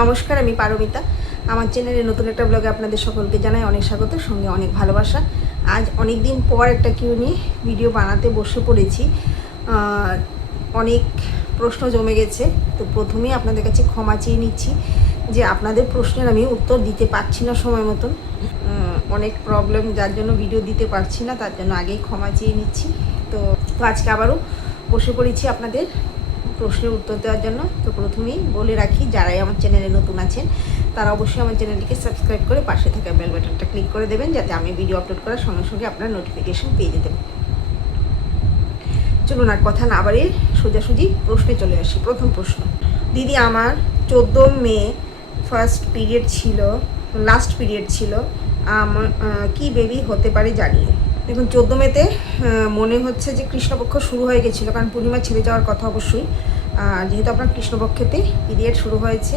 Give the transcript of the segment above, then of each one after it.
নমস্কার, আমি পারমিতা। আমার চ্যানেলে নতুন একটা ব্লগে আপনাদের সকলকে জানাই অনেক স্বাগত, সঙ্গে অনেক ভালোবাসা। আজ অনেক দিন পর একটা কিউ নিয়ে ভিডিও বানাতে বসে পড়েছি। অনেক প্রশ্ন জমে গেছে, তো প্রথমেই আপনাদের কাছে ক্ষমা চেয়ে নিচ্ছি যে আপনাদের প্রশ্নের আমি উত্তর দিতে পারছি না সময় মতন। অনেক প্রবলেম যার জন্য ভিডিও দিতে পারছি না, তার জন্য আগেই ক্ষমা চেয়ে নিচ্ছি। তো তো আজকে আবারও বসে পড়েছি আপনাদের প্রশ্নের উত্তর দেওয়ার জন্য তো প্রথমেই বলে রাখি, যারাই আমার চ্যানেলে নতুন আছেন, তারা অবশ্যই আমার চ্যানেলটিকে সাবস্ক্রাইব করে পাশে থাকা বেল বাটনটা ক্লিক করে দেবেন, যাতে আমি ভিডিও আপলোড করার সঙ্গে সঙ্গে আপনার নোটিফিকেশন পেয়ে যেতেন। চলুন আর কথা না বাড়িয়ে সোজাসুজি প্রশ্নে চলে আসি। প্রথম প্রশ্ন, দিদি, আমার চোদ্দ মে ফার্স্ট পিরিয়ড ছিল লাস্ট পিরিয়ড ছিল কি বেবি হতে পারে জানিয়ে? দেখুন, চোদ্দ মেতে মনে হচ্ছে যে কৃষ্ণপক্ষ শুরু হয়ে গেছিল, কারণ পূর্ণিমা ছেড়ে যাওয়ার কথা অবশ্যই। আর যেহেতু আপনার কৃষ্ণপক্ষেতে পিরিয়ড শুরু হয়েছে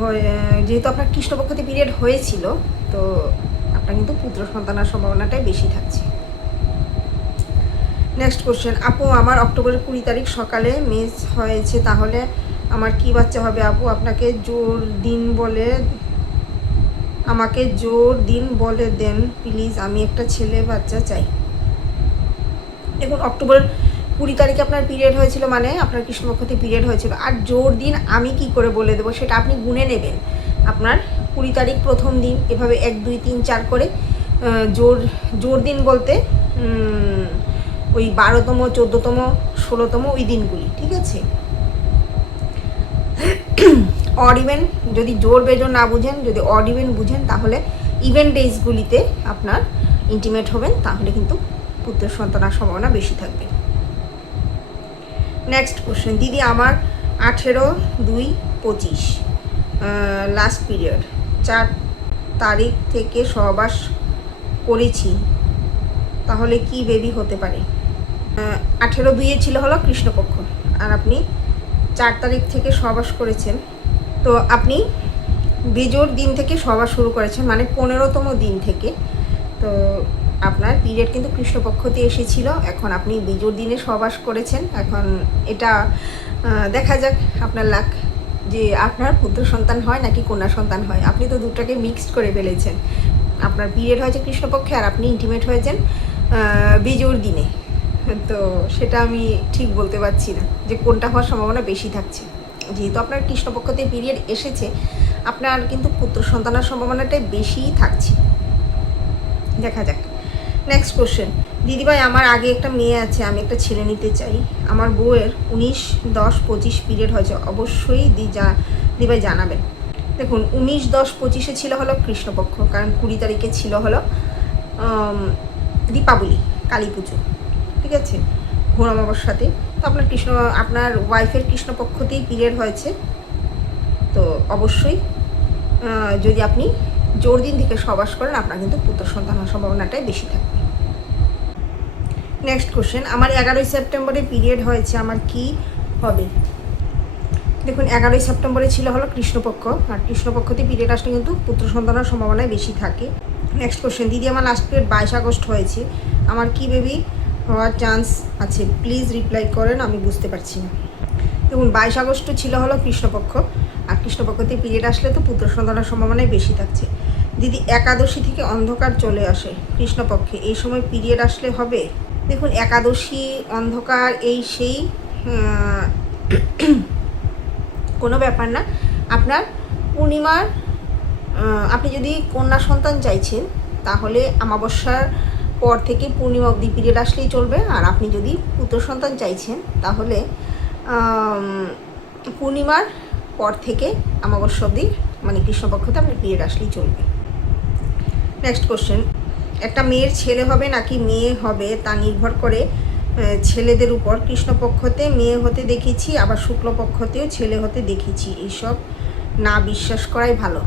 হয়ে- যেহেতু আপনার কৃষ্ণপক্ষতে পিরিয়ড হয়েছিল, তো আপনার কিন্তু পুত্র সন্তানের সম্ভাবনাটাই বেশি থাকছে। নেক্সট কোশ্চেন আপু, আমার অক্টোবরের কুড়ি তারিখ সকালে মেস হয়েছে, তাহলে আমার কি বাচ্চা হবে? আপু, আপনাকে জোর দিন বলে আমাকে জোর দিন বলে দেন, প্লিজ, আমি একটা ছেলে বাচ্চা চাই। দেখুন অক্টোবর কুড়ি তারিখে আপনার পিরিয়ড হয়েছিল মানে আপনার কৃষ্ণপক্ষতে পিরিয়ড হয়েছিল। আর জোর দিন আমি কি করে বলে দেবো সেটা আপনি গুনে নেবেন। আপনার কুড়ি তারিখ প্রথম দিন, এভাবে এক, দুই, তিন, চার করে জোর জোর দিন বলতে ওই বারোতম, চোদ্দোতম, ষোলোতম ওই দিনগুলি, ঠিক আছে? অড ইভেন যদি জোর বেজোর না বুঝেন, যদি অড ইভেন বুঝেন, তাহলে ইভেন্ট ডেজগুলিতে আপনার ইন্টিমেট হবেন, তাহলে কিন্তু পুত্র সন্তানের সম্ভাবনা বেশি থাকবে। নেক্সট কোশ্চেন দিদি আমার আঠেরো দুই পঁচিশ লাস্ট পিরিয়ড চার তারিখ থেকে সহবাস করেছি, তাহলে কি বেবি হতে পারে? আঠেরো দুইয়ে ছিল হলো কৃষ্ণপক্ষ, আর আপনি চার তারিখ থেকে সহবাস করেছেন তো আপনি বেজোর দিন থেকে সহবাস শুরু করেছেন মানে পনেরোতম দিন থেকে। তো আপনার পিরিয়ড কিন্তু কৃষ্ণপক্ষতে এসেছিল, এখন আপনি বেজোর দিনে সবাস করেছেন। এখন এটা দেখা যাক আপনার লাখ যে আপনার পুত্র সন্তান হয় নাকি কন্যা সন্তান হয়। আপনি তো দুটাকে মিক্সড করে ফেলেছেন। আপনার পিরিয়ড হয়েছে কৃষ্ণপক্ষে আর আপনি ইন্টিমেট হয়েছেন বেজোর দিনে। তো সেটা আমি ঠিক বলতে পারছি না, যে কোনটা হওয়ার সম্ভাবনা বেশি থাকছে। যেহেতু আপনার কৃষ্ণপক্ষতে পিরিয়ড এসেছে, আপনার কিন্তু পুত্র সন্তানের সম্ভাবনাটাই বেশিই থাকছে। দেখা যাক। নেক্সট কোশ্চেন দিদিভাই, আমার আগে একটা মেয়ে আছে, আমি একটা ছেলে নিতে চাই। আমার বউয়ের উনিশ, দশ, পঁচিশ পিরিয়ড হয়েছে। অবশ্যই দি যা দিদিভাই জানাবেন। দেখুন, উনিশ, দশ, পঁচিশে ছিল হলো কৃষ্ণপক্ষ, কারণ কুড়ি তারিখে ছিল হলো দীপাবলি, কালী পুজো। ঠিক আছে? ঘোর অমাবস্যাতে। তো আপনার কৃষ্ণ, আপনার ওয়াইফের কৃষ্ণপক্ষতেই পিরিয়ড হয়েছে। তো অবশ্যই যদি আপনি জোর দিন থেকে সবাস করেন, আপনার কিন্তু পুত্র সন্তান হওয়ার সম্ভাবনাটাই বেশি থাকবে। নেক্সট কোশ্চেন আমার এগারোই সেপ্টেম্বরে পিরিয়ড হয়েছে, আমার কি হবে? দেখুন, এগারোই সেপ্টেম্বরে ছিল হলো কৃষ্ণপক্ষ, আর কৃষ্ণপক্ষতে পিরিয়ড আসলে কিন্তু পুত্র সন্তানের সম্ভাবনায় বেশি থাকে। নেক্সট কোশ্চেন দিদি, আমার লাস্ট পিরিয়ড বাইশ আগস্ট হয়েছে, আমার কি বেবি হওয়ার চান্স আছে। প্লিজ রিপ্লাই করেন, আমি বুঝতে পারছি না। দেখুন, বাইশ আগস্ট ছিল হলো কৃষ্ণপক্ষ, আর কৃষ্ণপক্ষতে পিরিয়ড আসলে তো পুত্র সন্তানের সম্ভাবনাই বেশি থাকছে। দিদি, একাদশী থেকে অন্ধকার চলে আসে কৃষ্ণপক্ষে। এই সময় পিরিয়ড আসলে হবে? দেখুন, একাদশী, অন্ধকার, এই সেই কোনো ব্যাপার না। আপনার পূর্ণিমার আপনি যদি কন্যা সন্তান চাইছেন, তাহলে অমাবস্যার পর থেকে পূর্ণিমা অবধি পিরিয়ড আসলেই চলবে। আর আপনি যদি পুত্র সন্তান চাইছেন, তাহলে পূর্ণিমার পর থেকে অমাবস্যা অবধি মানে কৃষ্ণপক্ষতে আপনার পিরিয়ড আসলেই চলবে। নেক্সট কোশ্চেন একটা মেয়ের ছেলে হবে নাকি মেয়ে হবে, তা নির্ভর করে ছেলেদের উপর। কৃষ্ণপক্ষতে মেয়ে হতে দেখেছি, আবার শুক্লপক্ষতেও ছেলে হতে দেখেছি। এইসব না বিশ্বাস করাই ভালো।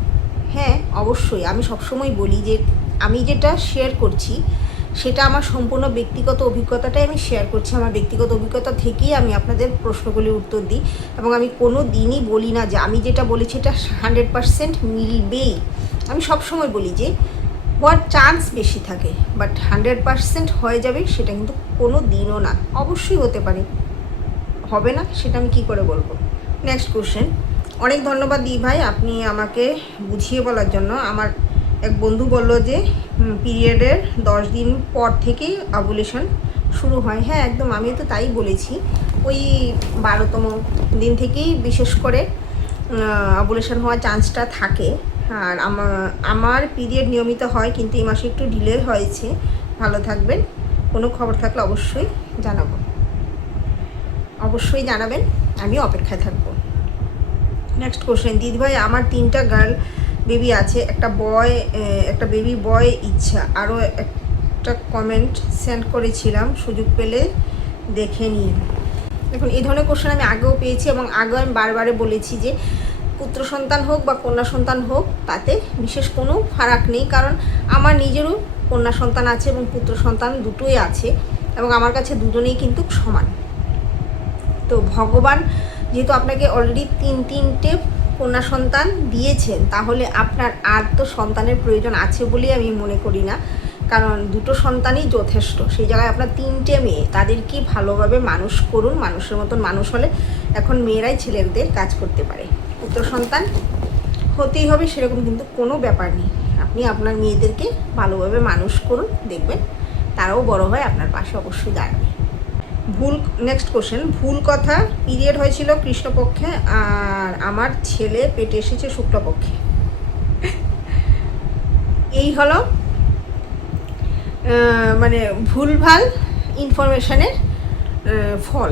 হ্যাঁ অবশ্যই। আমি সবসময় বলি যে, আমি যেটা শেয়ার করছি সেটা আমার সম্পূর্ণ ব্যক্তিগত অভিজ্ঞতাটাই আমি শেয়ার করছি। আমার ব্যক্তিগত অভিজ্ঞতা থেকেই আমি আপনাদের প্রশ্নগুলির উত্তর দিই এবং আমি কোনো দিনই বলি না যে আমি যেটা বলেছি এটা হান্ড্রেড পারসেন্ট মিলবেই। আমি সবসময় বলি যে হওয়ার চান্স বেশি থাকে বাট হান্ড্রেড পারসেন্ট হয়ে যাবে সেটা কিন্তু কোনো দিনও না। অবশ্যই হতে পারে। হবে না, সেটা আমি কি করে বলব? নেক্সট কোশ্চেন অনেক ধন্যবাদ দি ভাই আপনি আমাকে বুঝিয়ে বলার জন্য। আমার এক বন্ধু বলল যে পিরিয়ডের দশ দিন পর থেকেই অবুলেশন শুরু হয়। হ্যাঁ একদম আমি তো তাই বলেছি। ওই বারোতম দিন থেকেই বিশেষ করে অবুলেশন হওয়ার চান্সটা থাকে। আর আমার পিরিয়ড নিয়মিত হয়, কিন্তু এই মাসে একটু ডিলে হয়েছে। ভালো থাকবেন। কোনো খবর থাকলে অবশ্যই জানাব। অবশ্যই জানাবেন। আমি অপেক্ষায় থাকব। নেক্সট কোশ্চেন দিদিভাই, আমার তিনটা গার্ল বেবি আছে, একটা বয় একটা বেবি বয় ইচ্ছা। আরও একটা কমেন্ট সেন্ড করেছিলাম, সুযোগ পেলে দেখে নিই দেখুন, এই ধরনের কোশ্চেন আমি আগেও পেয়েছি এবং আগেও আমি বারবারে বলেছি যে, পুত্র সন্তান হোক বা কন্যা সন্তান হোক, তাতে বিশেষ কোনো ফারাক নেই। কারণ আমার নিজেরও কন্যা সন্তান আছে এবং পুত্র সন্তান দুটোই আছে এবং আমার কাছে দুজনেই কিন্তু সমান। তো ভগবান, যেহেতু আপনাকে অলরেডি তিন তিনটে কন্যা সন্তান দিয়েছেন, তাহলে আপনার আর তো সন্তানের প্রয়োজন আছে বলেই আমি মনে করি না। কারণ দুটো সন্তানই যথেষ্ট, সেই জায়গায় আপনার তিনটে মেয়ে তাদেরকে ভালোভাবে মানুষ করুন, মানুষের মতন মানুষ হলে এখন মেয়েরাই ছেলেদের কাজ করতে পারে। পুত্র সন্তান হতেই হবে, সেরকম কিন্তু কোনো ব্যাপার নেই। আপনি আপনার মেয়েদেরকে ভালোভাবে মানুষ করুন, দেখবেন তারাও বড় হয় আপনার পাশে অবশ্যই দাঁড়াবে। ভুল নেক্সট কোশ্চেন ভুল কথা পিরিয়ড হয়েছিল কৃষ্ণপক্ষে আর আমার ছেলে পেটে এসেছে শুক্লপক্ষে। এই হলো মানে ভুলভাল ইনফরমেশানের ফল।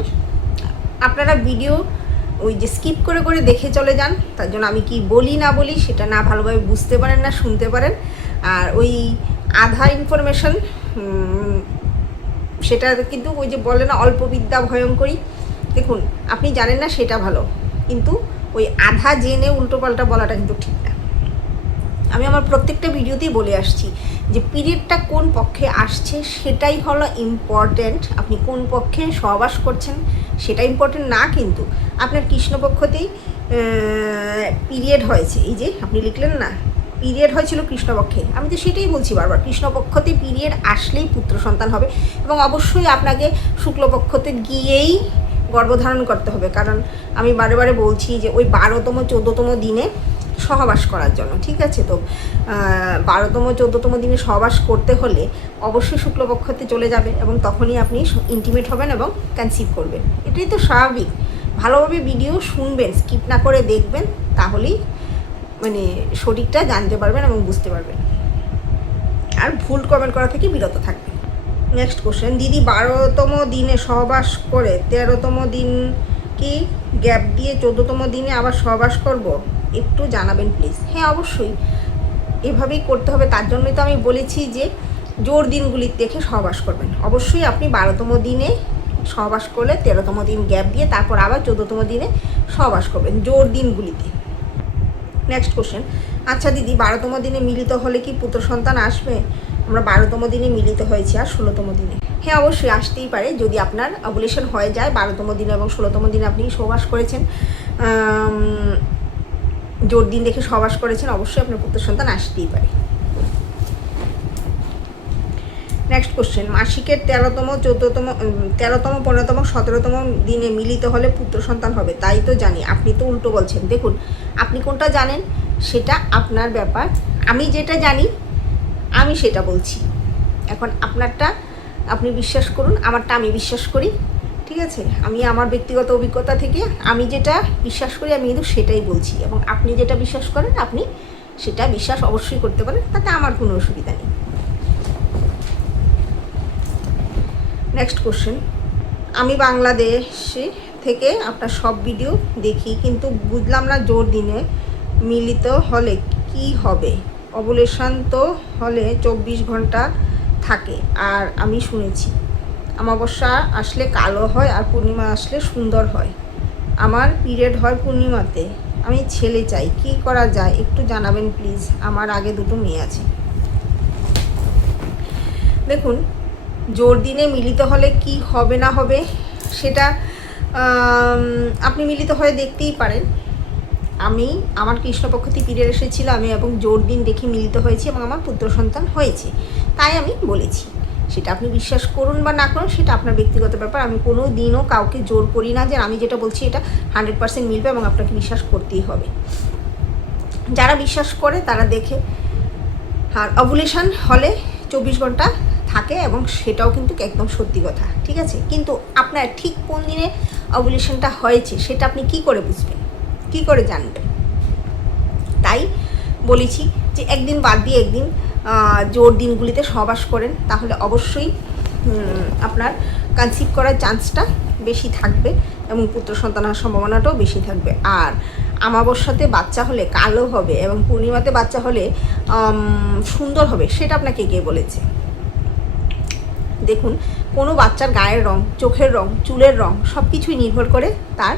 আপনারা ভিডিও ওই যে স্কিপ করে করে দেখে চলে যান, তার জন্য আমি কি বলি না বলি সেটা না ভালোভাবে বুঝতে পারেন না শুনতে পারেন। আর ওই আধা ইনফরমেশন সেটা কিন্তু ওই যে বলে না, অল্প বিদ্যা ভয়ঙ্করী দেখুন, আপনি জানেন না সেটা ভালো, কিন্তু ওই আধা জেনে উল্টোপাল্টা বলাটা কিন্তু ঠিক না। আমি আমার প্রত্যেকটা ভিডিওতেই বলে আসছি যে পিরিয়ডটা কোন পক্ষে আসছে সেটাই হলো ইম্পর্ট্যান্ট আপনি কোন পক্ষে সহবাস করছেন সেটা ইম্পর্টেন্ট না, কিন্তু আপনার কৃষ্ণপক্ষতেই পিরিয়ড হয়েছে। এই যে, আপনি লিখলেন না? পিরিয়ড হয়েছিল কৃষ্ণপক্ষে আমি তো সেটাই বলছি বারবার, কৃষ্ণপক্ষতে পিরিয়ড আসলেই পুত্র সন্তান হবে এবং অবশ্যই আপনাকে শুক্লপক্ষতে গিয়েই গর্ভধারণ করতে হবে। কারণ আমি বারে বারে বলছি যে ওই বারোতম, চোদ্দোতম দিনে সহবাস করার জন্য, ঠিক আছে? তো বারোতম, চোদ্দোতম দিনে সহবাস করতে হলে অবশ্যই শুক্লপক্ষতে চলে যাবে এবং তখনই আপনি ইন্টিমেট হবেন এবং কনসিভ করবেন। এটাই তো স্বাভাবিক। ভালোভাবে ভিডিও শুনবেন স্কিপ না করে দেখবেন, তাহলেই মানে শরীরটা জানতে পারবেন এবং বুঝতে পারবেন। আর ভুল কমেন্ট করা থেকে বিরত থাকবেন। নেক্সট কোশ্চেন দিদি বারোতম দিনে সহবাস করে, তেরোতম দিন কি গ্যাপ দিয়ে চোদ্দোতম দিনে আবার সহবাস করব? একটু জানাবেন প্লিজ হ্যাঁ অবশ্যই। এভাবেই করতে হবে, তার জন্যই তো আমি বলেছি যে জোর দিনগুলির দেখে সহবাস করবেন। অবশ্যই আপনি বারোতম দিনে সহবাস করলে তেরোতম দিন গ্যাপ দিয়ে তারপর আবার চোদ্দোতম দিনে সহবাস করবেন, জোর দিনগুলিতে। নেক্সট কোশ্চেন আচ্ছা দিদি, বারোতম দিনে মিলিত হলে কি পুত্র সন্তান আসবে? আমরা বারোতম দিনে মিলিত হয়েছি আর ষোলোতম দিনে। হ্যাঁ অবশ্যই আসতেই পারে যদি আপনার অবলেশন হয়ে যায় বারোতম দিনে এবং ষোলোতম দিনে আপনি সবাস করেছেন। জোর দিন দেখে সবাস করেছেন, অবশ্যই আপনার পুত্র সন্তান আসতেই পারে। নেক্সট কোশ্চেন মাসিকের তেরোতম, চোদ্দতম তেরোতম, পনেরোতম, সতেরোতম দিনে মিলিত হলে পুত্র সন্তান হবে। তাই তো জানি, আপনি তো উল্টো বলছেন। দেখুন, আপনি কোনটা জানেন সেটা আপনার ব্যাপার। আমি যেটা জানি, আমি সেটা বলছি। এখন আপনারটা আপনি বিশ্বাস করুন, আমারটা আমি বিশ্বাস করি, ঠিক আছে? আমি আমার ব্যক্তিগত অভিজ্ঞতা থেকে আমি যেটা বিশ্বাস করি, আমি কিন্তু সেটাই বলছি। এবং আপনি যেটা বিশ্বাস করেন, আপনি সেটা বিশ্বাস অবশ্যই করতে পারেন, তাতে আমার কোনো অসুবিধা নেই। নেক্সট কোশ্চেন আমি বাংলাদেশে থেকে আপনার সব ভিডিও দেখি, কিন্তু বুঝলাম না জোর দিনে মিলিত হলে কি হবে। অবলেশন তো হলে চব্বিশ ঘণ্টা থাকে, আর আমি শুনেছি, অমাবস্যা আসলে কালো হয় আর পূর্ণিমা আসলে সুন্দর হয়। আমার পিরিয়ড হয় পূর্ণিমাতে, আমি ছেলে চাই, কি করা যায় একটু জানাবেন প্লিজ আমার আগে দুটো মেয়ে আছে। দেখুন জোর দিনে মিলিত হলে কি হবে না হবে সেটা আপনি মিলিত হয়ে দেখতেই পারেন। আমি, আমার কৃষ্ণপক্ষতে পিরিয়ড এসেছিল আমি এবং জোর দিন দেখে মিলিত হয়েছি এবং আমার পুত্র সন্তান হয়েছে। তাই আমি বলেছি। সেটা আপনি বিশ্বাস করুন বা না করুন, সেটা আপনার ব্যক্তিগত ব্যাপার। আমি কোনো দিনও কাউকে জোর করি না যে আমি যেটা বলছি এটা হান্ড্রেড পার্সেন্ট মিলবে এবং আপনাকে বিশ্বাস করতেই হবে। যারা বিশ্বাস করে তারা দেখে। আর অবুলেশন হলে চব্বিশ ঘণ্টা থাকে এবং সেটাও কিন্তু একদম সত্যি কথা, ঠিক আছে? কিন্তু আপনার ঠিক কোন দিনে অবুলেশনটা হয়েছে সেটা আপনি কি করে বুঝবেন? কি করে জানবেন? তাই বলেছি যে একদিন বাদ দিয়ে একদিন জোর দিনগুলিতে সহবাস করেন, তাহলে অবশ্যই আপনার কনসিভ করার চান্সটা বেশি থাকবে এবং পুত্র সন্তান হওয়ার সম্ভাবনাটাও বেশি থাকবে। আর আমাবস্যাতে বাচ্চা হলে কালো হবে এবং পূর্ণিমাতে বাচ্চা হলে সুন্দর হবে, সেটা আপনাকে কে বলেছে? দেখুন, কোনো বাচ্চার গায়ের রং, চোখের রং, চুলের রং সব কিছুই নির্ভর করে তার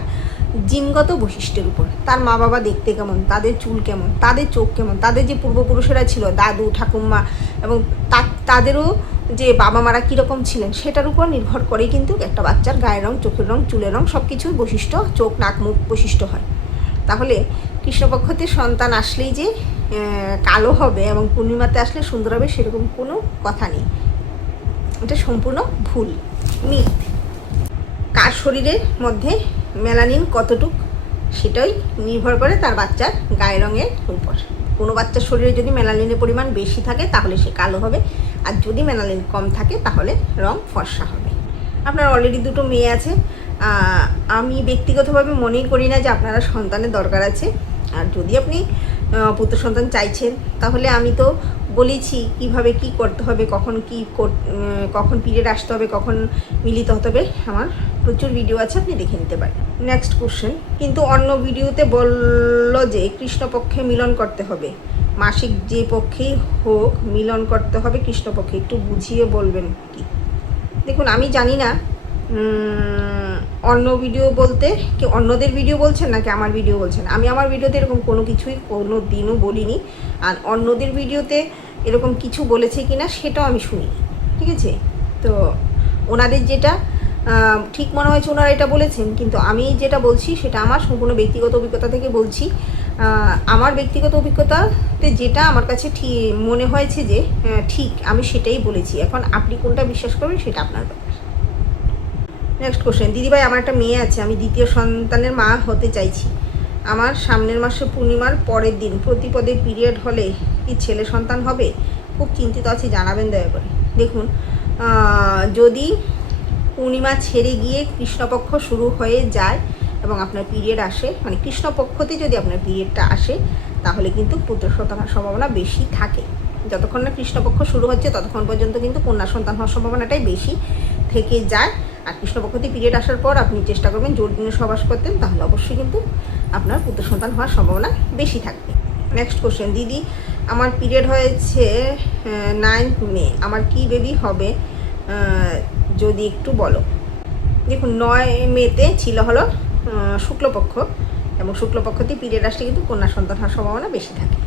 জিনগত বৈশিষ্ট্যের উপর। তার মা বাবা দেখতে কেমন, তাদের চুল কেমন, তাদের চোখ কেমন, তাদের যে পূর্বপুরুষেরা ছিল, দাদু ঠাকুমা এবং তাদেরও যে বাবা মারা কীরকম ছিলেন, সেটার উপর নির্ভর করেই কিন্তু একটা বাচ্চার গায়ের রং, চোখের রং, চুলের রং সব কিছুই বৈশিষ্ট্য, চোখ, নাক, মুখ বৈশিষ্ট্য হয়। তাহলে কৃষ্ণপক্ষতে সন্তান আসলেই যে কালো হবে এবং পূর্ণিমাতে আসলে সুন্দর হবে সেরকম কোনো কথা নেই। এটা সম্পূর্ণ ভুল। মিথ। কার শরীরের মধ্যে মেলানিন কতটুক, সেটাই নির্ভর করে তার বাচ্চার গায়ে রঙের উপর। কোনো বাচ্চার শরীরে যদি মেলানিনের পরিমাণ বেশি থাকে, তাহলে সে কালো হবে। আর যদি মেলানিন কম থাকে, তাহলে রং ফর্সা হবে। আপনার অলরেডি দুটো মেয়ে আছে। আমি ব্যক্তিগতভাবে মনেই করি না যে আপনারা সন্তানের দরকার আছে। আর যদি আপনি পুত্র সন্তান চাইছেন, তাহলে আমি তো বলেছি কীভাবে কি করতে হবে, কখন কি কখন পিরিয়ড আসতে হবে, কখন মিলিত হতে হবে, আমার প্রচুর ভিডিও আছে, আপনি দেখে নিতে পারেন। নেক্সট কোশ্চেন কিন্তু অন্য ভিডিওতে বলল যে কৃষ্ণপক্ষে মিলন করতে হবে। মাসিক যে পক্ষেই হোক মিলন করতে হবে কৃষ্ণপক্ষে, একটু বুঝিয়ে বলবেন কি? দেখুন, আমি জানি না অন্য ভিডিও বলতে, কি অন্যদের ভিডিও বলছেন নাকি আমার ভিডিও বলছেন? আমি আমার ভিডিওতে এরকম কোনো কিছুই কোনো দিনও বলিনি। আর অন্যদের ভিডিওতে এরকম কিছু বলেছে কি না সেটাও আমি শুনি ঠিক আছে? তো ওনাদের যেটা ঠিক মনে হয়েছে ওনারা এটা বলেছেন, কিন্তু আমি যেটা বলছি সেটা আমার সম্পূর্ণ ব্যক্তিগত অভিজ্ঞতা থেকে বলছি। আমার ব্যক্তিগত অভিজ্ঞতাতে যেটা আমার কাছে ঠিক মনে হয়েছে যে ঠিক আমি সেটাই বলেছি। এখন আপনি কোনটা বিশ্বাস করবেন সেটা আপনার নেক্সট কোশ্চেন দিদিভাই, আমার একটা মেয়ে আছে, আমি দ্বিতীয় সন্তানের মা হতে চাইছি। আমার সামনের মাসে পূর্ণিমার পরের দিন প্রতিপদে পিরিয়ড হলে কি ছেলে সন্তান হবে? খুব চিন্তিত আছি, জানাবেন দয়া করে। দেখুন যদি পূর্ণিমা ছেড়ে গিয়ে কৃষ্ণপক্ষ শুরু হয়ে যায় এবং আপনার পিরিয়ড আসে মানে কৃষ্ণপক্ষতে যদি আপনার পিরিয়ডটা আসে, তাহলে কিন্তু পুত্র সন্তান হওয়ার সম্ভাবনা বেশি থাকে। যতক্ষণ না কৃষ্ণপক্ষ শুরু হচ্ছে, ততক্ষণ পর্যন্ত কিন্তু কন্যা সন্তান হওয়ার সম্ভাবনাটাই বেশি থেকে যায়। আর কৃষ্ণপক্ষতে পিরিয়ড আসার পর আপনি চেষ্টা করবেন জোর দিনে সবাস করতেন তাহলে অবশ্যই কিন্তু আপনার পুত্র সন্তান হওয়ার সম্ভাবনা বেশি থাকবে। নেক্সট কোশ্চেন দিদি, আমার পিরিয়ড হয়েছে নাইন্থ মে আমার কি বেবি হবে? যদি একটু বলো। দেখুন, নয় মেতে ছিল হলো শুক্লপক্ষ, এবং শুক্লপক্ষতে পিরিয়ড আসলে কিন্তু কন্যা সন্তান হওয়ার সম্ভাবনা বেশি থাকে।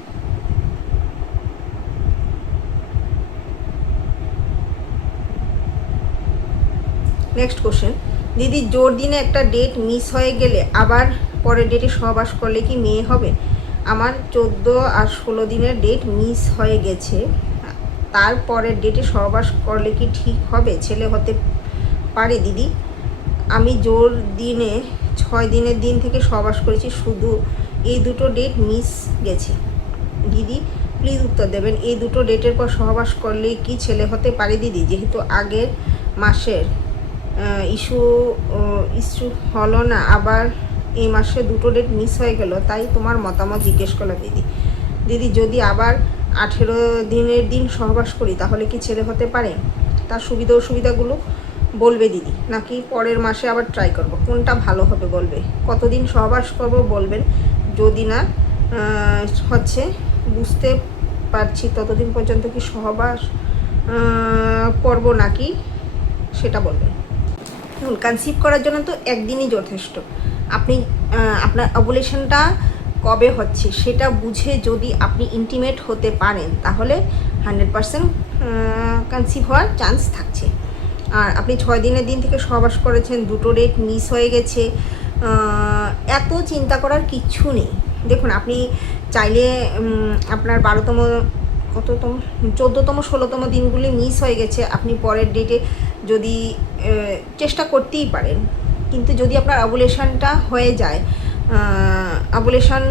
নেক্সট কোশ্চেন দিদি, জোর দিনে একটা ডেট মিস হয়ে গেলে আবার পরের ডেটে সহবাস করলে কি মেয়ে হবে? আমার চোদ্দ আর ষোলো দিনের ডেট মিস হয়ে গেছে। তারপরের ডেটে সহবাস করলে কি ঠিক হবে? ছেলে হতে পারে দিদি। আমি জোর দিনে ছয় দিনের দিন থেকে সহবাস করেছি, শুধু এই দুটো ডেট মিস গেছে। দিদি প্লিজ উত্তর দেবেন। এই দুটো ডেটের পর সহবাস করলে কি ছেলে হতে পারে দিদি? যেহেতু আগের মাসের ইস্যু ইস্যু হলো না। আবার এই মাসে দুটো ডেট মিস হয়ে গেল, তাই তোমার মতামত জিজ্ঞেস করলাম দিদি। দিদি, যদি আবার আঠেরো দিনের দিন সহবাস করি, তাহলে কি ছেলে হতে পারে? তার সুবিধা অসুবিধাগুলো বলবে দিদি। নাকি পরের মাসে আবার ট্রাই করব? কোনটা ভালো হবে বলবে? কতদিন সহবাস করব বলবেন? যদি না হচ্ছে বুঝতে পারছি ততদিন পর্যন্ত কি সহবাস করব নাকি, সেটা বলবেন। দেখুন কনসিভ করার জন্য তো একদিনই যথেষ্ট। আপনি আপনার অবলেশনটা কবে হচ্ছে সেটা বুঝে যদি আপনি ইন্টিমেট হতে পারেন, তাহলে হান্ড্রেড পারসেন্ট কনসিভ হওয়ার চান্স থাকছে। আর আপনি ছয় দিনের দিন থেকে সহবাস করেছেন, দুটো ডেট মিস হয়ে গেছে এত চিন্তা করার কিচ্ছু নেই। দেখুন, আপনি চাইলে আপনার বারোতম, কততম, চোদ্দোতম, ষোলোতম দিনগুলি মিস হয়ে গেছে, আপনি পরের ডেটে যদি চেষ্টা করতেই পারেন। কিন্তু যদি আপনার অবুলেশনটা হয়ে যায় অবুলেশন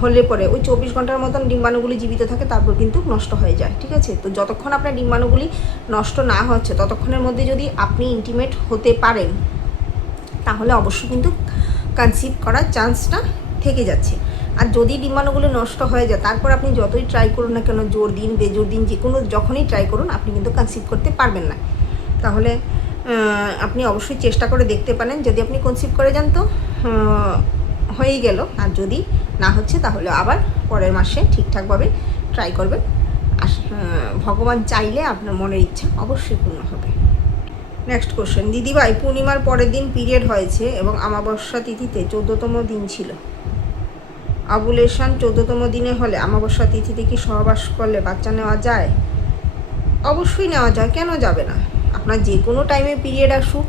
হলে পরে ওই চব্বিশ ঘণ্টার মতন ডিম্বাণুগুলি জীবিত থাকে, তারপর কিন্তু নষ্ট হয়ে যায়, ঠিক আছে? তো যতক্ষণ আপনার ডিম্বাণুগুলি নষ্ট না হচ্ছে, ততক্ষণের মধ্যে যদি আপনি ইন্টিমেট হতে পারেন, তাহলে অবশ্যই কিন্তু কনসিভ করার চান্সটা থেকে যাচ্ছে। আর যদি ডিম্বাণুগুলো নষ্ট হয়ে যায়, তারপর আপনি যতই ট্রাই করুন না কেন, জোর দিন, বেজোর দিন, যে কোনো, যখনই ট্রাই করুন, আপনি কিন্তু কনসিভ করতে পারবেন না। তাহলে আপনি অবশ্যই চেষ্টা করে দেখতে পারেন। যদি আপনি কনসিভ করে যান তো হয়েই গেল। আর যদি না হচ্ছে, তাহলে আবার পরের মাসে ঠিকঠাকভাবে ট্রাই করবেন। আর ভগবান চাইলে আপনার মনের ইচ্ছা অবশ্যই পূর্ণ হবে। নেক্সট কোশ্চেন দিদিভাই, পূর্ণিমার পরের দিন পিরিয়ড হয়েছে এবং আমাবস্যা তিথিতে চোদ্দতম দিন ছিল। অবুলেশন চোদ্দতম দিনে হলে আমাবস্যা তিথিতে কি সহবাস করলে বাচ্চা নেওয়া যায়? অবশ্যই নেওয়া যায়। কেন যাবে না? আপনার যে কোনো টাইমে পিরিয়ড আসুক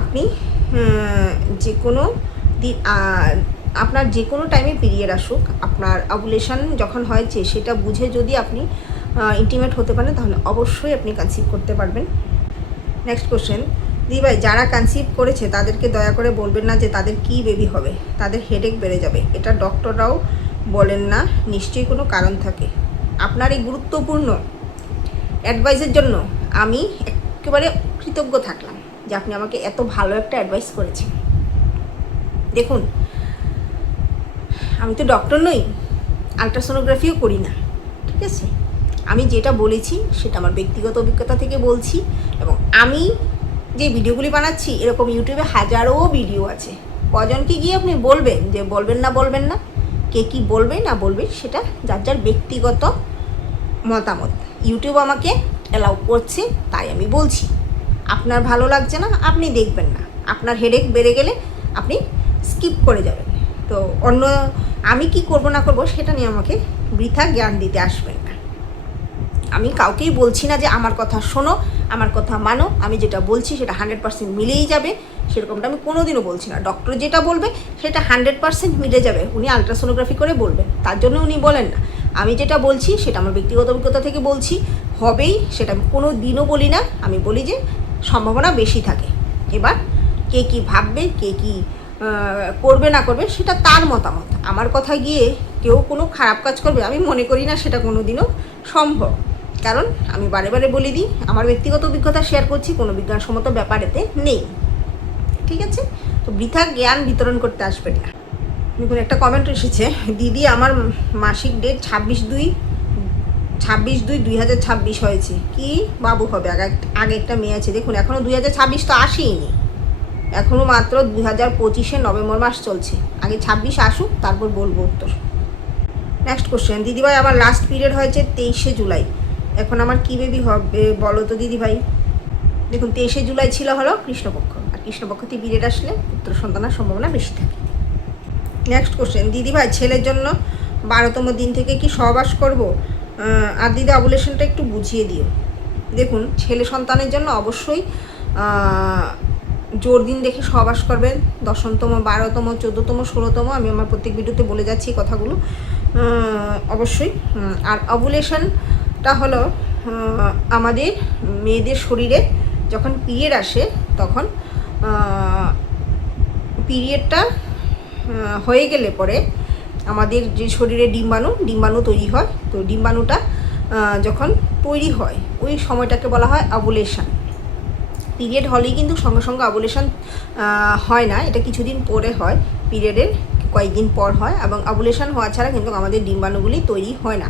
আপনি যে কোনো দিন আপনার যে কোনো টাইমে পিরিয়ড আসুক, আপনার অবুলেশন যখন হয়েছে সেটা বুঝে যদি আপনি ইন্টিমেট হতে পারেন, তাহলে অবশ্যই আপনি কনসিভ করতে পারবেন। নেক্সট কোশ্চেন দি ভাই, যারা কনসিভ করেছে, তাদেরকে দয়া করে বলবেন না যে তাদের কি বেবি হবে, তাদের হেডেক বেড়ে যাবে। এটা ডক্টররাও বলেন না, নিশ্চয়ই কোনো কারণ থাকে। আপনার এই গুরুত্বপূর্ণ অ্যাডভাইসের জন্য আমি একেবারে কৃতজ্ঞ থাকলাম যে আপনি আমাকে এত ভালো একটা অ্যাডভাইস করেছেন। দেখুন, আমি তো ডক্টর নই আলট্রাসোনোগ্রাফিও করি না, ঠিক আছে? আমি যেটা বলেছি, সেটা আমার ব্যক্তিগত অভিজ্ঞতা থেকে বলছি, এবং আমি যে ভিডিওগুলি বানাচ্ছি, এরকম ইউটিউবে হাজারো ভিডিও আছে। কজনকে গিয়ে আপনি বলবেন যে, বলবেন না বলবেন না, কে কি বলবে, না বলবে, সেটা যার যার ব্যক্তিগত মতামত। ইউটিউব আমাকে অ্যালাউ করছে, তাই আমি বলছি। আপনার ভালো লাগছে না, আপনি দেখবেন না। আপনার হেডেক বেড়ে গেলে আপনি স্কিপ করে যাবেন। তো অন্য আমি কি করব না করব সেটা নিয়ে আমাকে বৃথা জ্ঞান দিতে আসবেন না। আমি কাউকেই বলছি না যে আমার কথা শোনো, আমার কথা মানো। আমি যেটা বলছি সেটা হান্ড্রেড পার্সেন্ট মিলেই যাবে। সেরকমটা আমি কোনোদিনও বলছি না। ডক্টর যেটা বলবে সেটা হান্ড্রেড পার্সেন্ট মিলে যাবে। উনি আলট্রাসোনোগ্রাফি করে বলবেন। তার জন্য উনি বলেন না। আমি যেটা বলছি সেটা আমার ব্যক্তিগত অভিজ্ঞতা থেকে বলছি। হবেই, সেটা আমি কোনো দিনও বলি না। আমি বলি যে সম্ভাবনা বেশি থাকে। এবার কে কি ভাববে, কে কি করবে, না করবে, সেটা তার মতামত। আমার কথা গিয়ে কেউ কোনো খারাপ কাজ করবে, আমি মনে করি না সেটা কোনো দিনও সম্ভব। কারণ আমি বারে বারে বলে দিই, আমার ব্যক্তিগত অভিজ্ঞতা শেয়ার করছি, কোনো বিজ্ঞানসম্মত ব্যাপারেতে নেই। ঠিক আছে? তো বৃথা জ্ঞান বিতরণ করতে আসবে না। দেখুন, একটা কমেন্ট এসেছে। দিদি, আমার মাসিক ডেট ছাব্বিশ দুই ছাব্বিশ দুই দুই হাজার ছাব্বিশ হয়েছে। কি বাবু হবে? আগে আগে একটা মেয়ে আছে। দেখুন এখনও দুই হাজার ছাব্বিশ তো আসেইনি। এখনও মাত্র দুই হাজার পঁচিশে নভেম্বর মাস চলছে। আগে ছাব্বিশ আসুক, তারপর বলব উত্তর। নেক্সট কোশ্চেন দিদিভাই, আমার লাস্ট পিরিয়ড হয়েছে তেইশে জুলাই। এখন আমার কী বেবি হবে বলো তো দিদিভাই? দেখুন, তেইশে জুলাই ছিল হলো কৃষ্ণপক্ষ। আর কৃষ্ণপক্ষ কৃষ্ণপক্ষতে পিরিয়ড আসলে পুত্র সন্তানের সম্ভাবনা বেশি থাকে। নেক্সট কোশ্চেন দিদিভাই, ছেলের জন্য বারোতম দিন থেকে কি সহবাস করব? আর দিদি অবলেশনটা একটু বুঝিয়ে দিও। দেখুন, ছেলে সন্তানের জন্য অবশ্যই জোর দিন দেখে সহবাস করবেন। দশমতম, বারোতম, চোদ্দোতম, ষোলোতম, আমি আমার প্রত্যেক ভিডিওতে বলে যাচ্ছি কথাগুলো। অবশ্যই আর অবুলেশনটা হলো আমাদের মেয়েদের শরীরে যখন পিরিয়ড আসে, তখন পিরিয়ডটা হয়ে গেলে পরে আমাদের যে শরীরে ডিম্বাণু ডিম্বাণু তৈরি হয়। তো ডিম্বাণুটা যখন তৈরি হয়, ওই সময়টাকে বলা হয় অবুলেশন পিরিয়ড হলেই কিন্তু সঙ্গে সঙ্গে অবুলেশন হয় না। এটা কিছুদিন পরে হয় পিরিয়ডের কয়েকদিন পর হয় এবং অবুলেশন হওয়া ছাড়া কিন্তু আমাদের ডিম্বাণুগুলি তৈরি হয় না।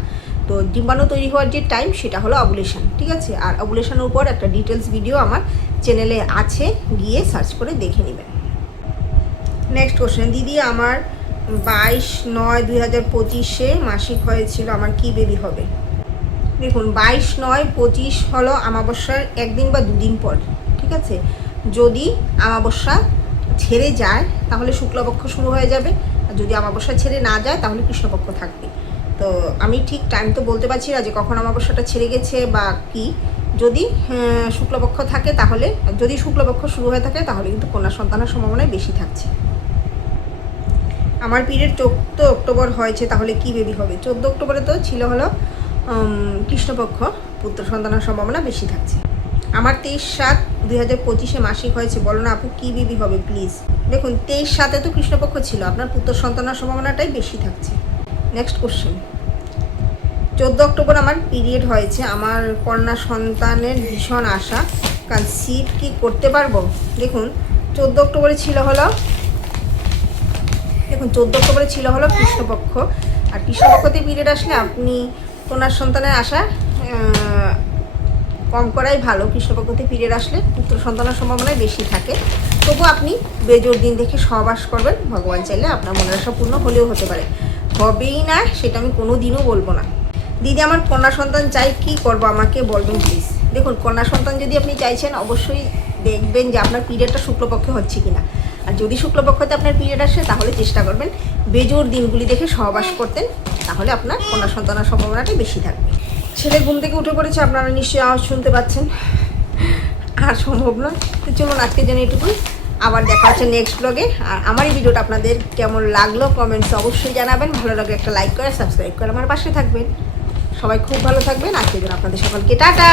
তো ডিম্বাণু তৈরি হওয়ার যে টাইম সেটা হলো অবুলেশন ঠিক আছে? আর অবুলেশনের উপর একটা ডিটেলস ভিডিও আমার চ্যানেলে আছে, গিয়ে সার্চ করে দেখে নেবেন। নেক্সট কোশ্চেন দিদি, আমার বাইশ নয় দুই হাজার পঁচিশে মাসিক হয়েছিল আমার কি বেবি হবে? দেখুন, বাইশ নয় পঁচিশ হলো আমাবস্যার একদিন বা দুদিন পর, ঠিক আছে? যদি আমাবস্যা ছেড়ে যায়, তাহলে শুক্লপক্ষ শুরু হয়ে যাবে। আর যদি আমাবস্যা ছেড়ে না যায়, তাহলে কৃষ্ণপক্ষ থাকবে। তো আমি ঠিক টাইম তো বলতে পারছি না যে কখন আমাবস্যাটা ছেড়ে গেছে বা কি। যদি শুক্লপক্ষ থাকে, তাহলে, যদি শুক্লপক্ষ শুরু হয়ে থাকে, তাহলে কিন্তু কন্যা সন্তানের সম্ভাবনায় বেশি থাকছে। আমার পিরিয়ড চোদ্দ অক্টোবর হয়েছে, তাহলে কি বেবি হবে? চোদ্দ অক্টোবরে তো ছিল হলো কৃষ্ণপক্ষ, পুত্র সন্তানের সম্ভাবনা বেশি থাকছে। আমার তেইশ সাত দুই হাজার পঁচিশে মাসিক হয়েছে, বলো না আপু, কী বিবি হবে প্লিজ দেখুন, তেইশ সাতে তো কৃষ্ণপক্ষ ছিল, আপনার পুত্র সন্তানের সম্ভাবনাটাই বেশি থাকছে। নেক্সট কোশ্চেন চোদ্দ অক্টোবর আমার পিরিয়ড হয়েছে, আমার কন্যা সন্তানের ভীষণ আশা, কারণ সিট কি করতে পারব? দেখুন, চোদ্দ অক্টোবরে ছিল হলো দেখুন, চোদ্দ অক্টোবরে ছিল হলো কৃষ্ণপক্ষ। আর কৃষ্ণপক্ষতে পিরিয়ড আসলে আপনি কন্যার সন্তানের আশা কম করাই ভালো। কৃষ্ণপক্ষতে পিরিয়ড আসলে পুত্র সন্তানের সম্ভাবনাই বেশি থাকে। তবু আপনি বেজোর দিন দেখে সহবাস করবেন। ভগবান চাইলে আপনার মনের আশা পূর্ণ হলেও হতে পারে। হবেই না, সেটা আমি কোনো দিনও বলব না। দিদি, আমার কন্যা সন্তান চাই, কি করব আমাকে বলবেন প্লিজ দেখুন, কন্যা সন্তান যদি আপনি চাইছেন, অবশ্যই দেখবেন যে আপনার পিরিয়ডটা শুক্লপক্ষে হচ্ছে কিনা। আর যদি শুক্লপক্ষতে আপনার পিরিয়ড আসে, তাহলে চেষ্টা করবেন বেজোর দিনগুলি দেখে সহবাস করতেন, তাহলে আপনার কন্যা সন্তানের সম্ভাবনাটা বেশি থাকবে। ছেলে ঘুম থেকে উঠে পড়েছে, আপনারা নিশ্চয়ই আওয়াজ শুনতে পাচ্ছেন। আর সম্ভব নয়। তো চলুন আজকের জন্য এটুকুই। আবার দেখা হচ্ছে নেক্সট ব্লগে আর আমার এই ভিডিওটা আপনাদের কেমন লাগল কমেন্টস অবশ্যই জানাবেন। ভালো লাগলে একটা লাইক করে সাবস্ক্রাইব করে আমার পাশে থাকবেন। সবাই খুব ভালো থাকবেন। আজকের জন্য আপনাদের সকলকে টাটা!